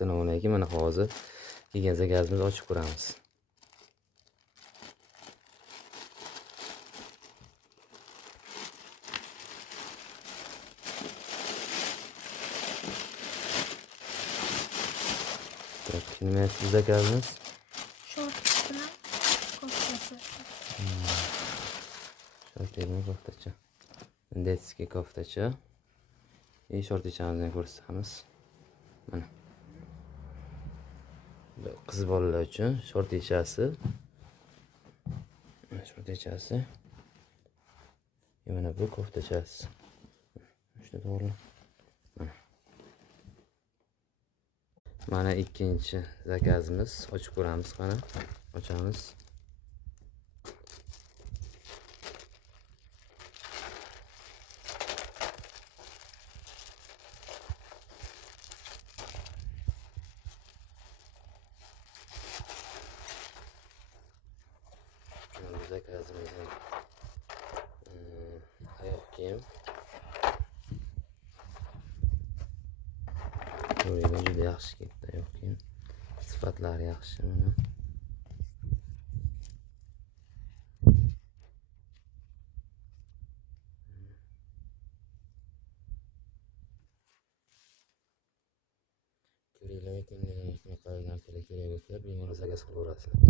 Assalomu alaykum. Mana hozir kelgan zakazimizni ochib ko'ramiz. Nima siz zakazimiz? Short bilan koftasi. Short bilan koftacha. Detskiy koftacha. Shortichamizni ko'rsatamiz. Mana. Qiz bolalar uchun shortichasi. Shortichasi. Mana bu koftachasi. Shunday to'g'ri. Mana ikkinchi zakazimiz. Ochib ko'ramiz qani. Ochamiz. Zakazimizning oyoq kiyim. Ko'ringlar, juda yaxshi ketdi oyoq kiyim. Sifatlari yaxshi mana. Ko'ringlar, kimlarga qanaqa narsalar kerak bo'lsa, bemalol zakaz qilib ko'rasizlar.